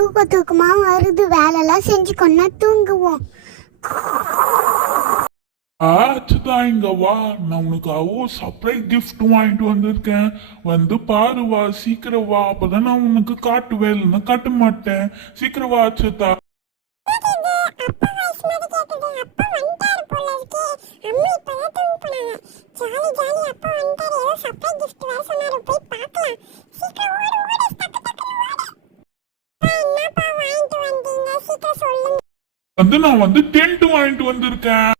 தூக்கமா வருது. வேலைலாம் செஞ்சு கொண்டா தூங்குவோம். ஆச்சுதா, இங்க வா. நான் உனக்கு சர்ப்ரைஸ் கிஃப்ட் வாங்கிட்டு வந்திருக்கேன். வந்து பாரு, வா, சீக்கிரம் வா. அப்பதான் நான் உனக்கு காட்டுவேன், இல்லைன்னா காட்ட மாட்டேன். சீக்கிரம் வா அச்சுதா. நான் வந்து டென்ட் வாங்கிட்டு வந்திருக்கேன்.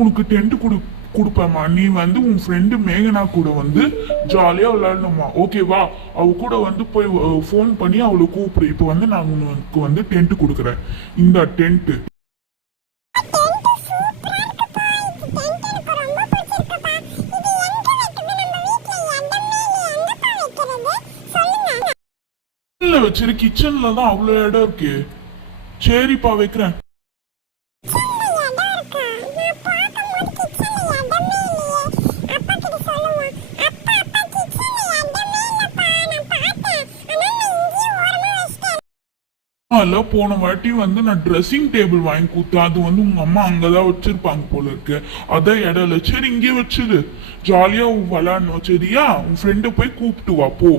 உனக்கு டென்ட் கொடுப்பேம்மா. நீ வந்து உன் ஃப்ரெண்டு மேகனா கூட வந்து ஜாலியா விளையாடணுமா, ஓகேவா? அவ கூட வந்து போய் ஃபோன் பண்ணி அவளை கூப்பிடு. இப்போ வந்து நான் உனக்கு வந்து டென்ட் கொடுக்குறேன். இந்த டென்ட் வச்சிரு. கிச்சன்ல தான் அவ்வளவு இடம் இருக்கு. சரிப்பா, வைக்கிறேன். போன வாட்டி வந்து நான் ட்ரெஸ்ஸிங் டேபிள் வாங்கி கொடுத்தேன். அது வந்து உங்க அம்மா அங்கதான் வச்சிருப்பாங்க போல இருக்கு. அதான் இடம் இல்லை. சரி, இங்கே வச்சிரு. ஜாலியா விளையாடணும். சரியா? உன் ஃப்ரெண்டை போய் கூப்பிட்டு வா. போ,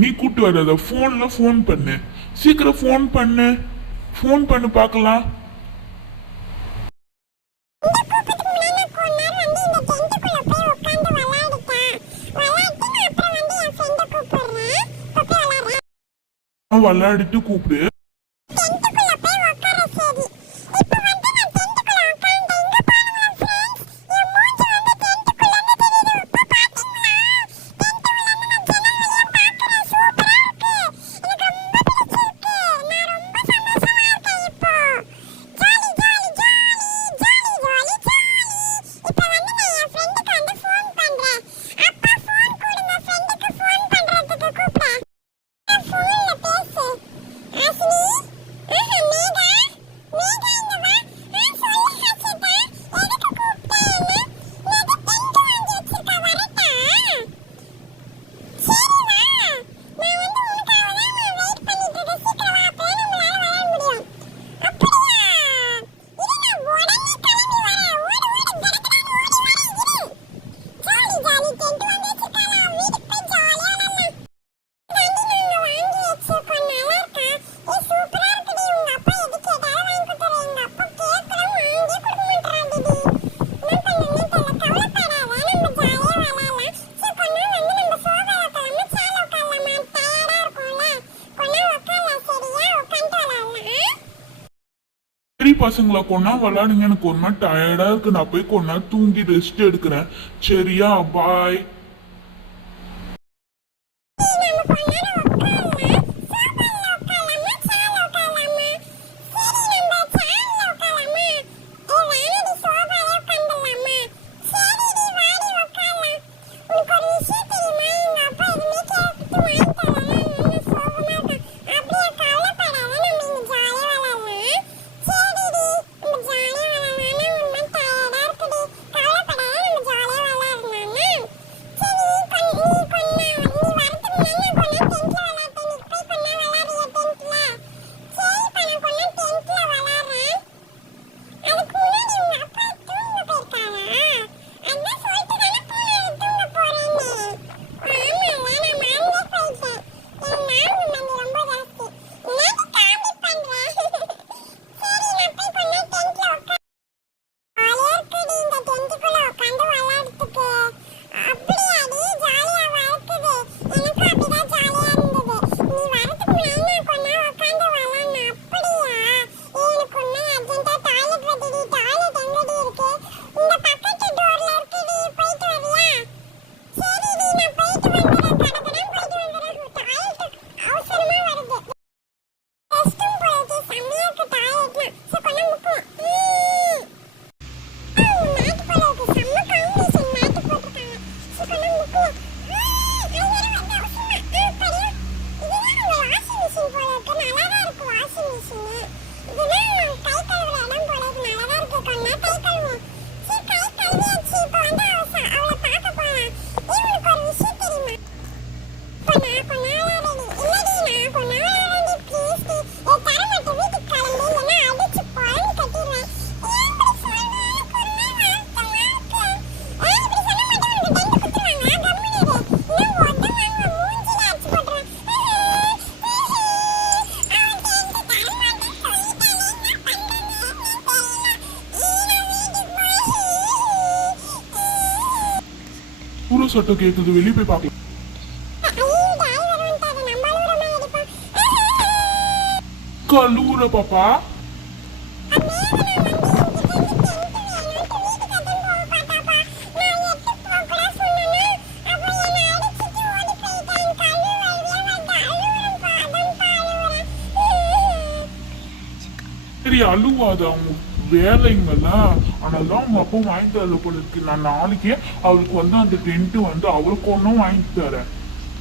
நீ கூப்பிட்டு வராத. போன்ல போன் பண்ணு. சீக்கிரம் போன் பண்ணு. போன் பண்ணு பார்க்கலாம். விளையாடிட்டு கூப்பிடு. பசங்களை கொண்டா விளையாடுங்க. எனக்கு ஒரு நாள் டயர்டா இருக்கு. நான் போய் கொஞ்ச நாள் தூங்கி ரெஸ்ட் எடுக்கிறேன். சரியா? பாய். பூர சட்டம் கேக்குது, வெளியே போய் பார்க்கலாம். கல்லூர பாப்பா. சரி அழுவாத, அவங்க வேலைங்கல்ல, ஆனாதான் அவங்க அப்பா வாங்கி தரல போல இருக்கு. நான் நாளைக்கே அவளுக்கு வந்து அந்த டென்ட் வந்து அவளுக்கு ஒன்றும் வாங்கி தரேன்,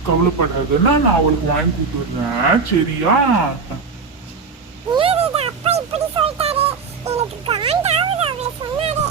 கவலைப்படாதுன்னா நான் அவளுக்கு வாங்கி கொடுத்துருந்தேன். சரியா? அப்பா இப்படி சொல்லிட்டாரு, எனக்கு காண்டாவுது அவளை சொன்னாரு.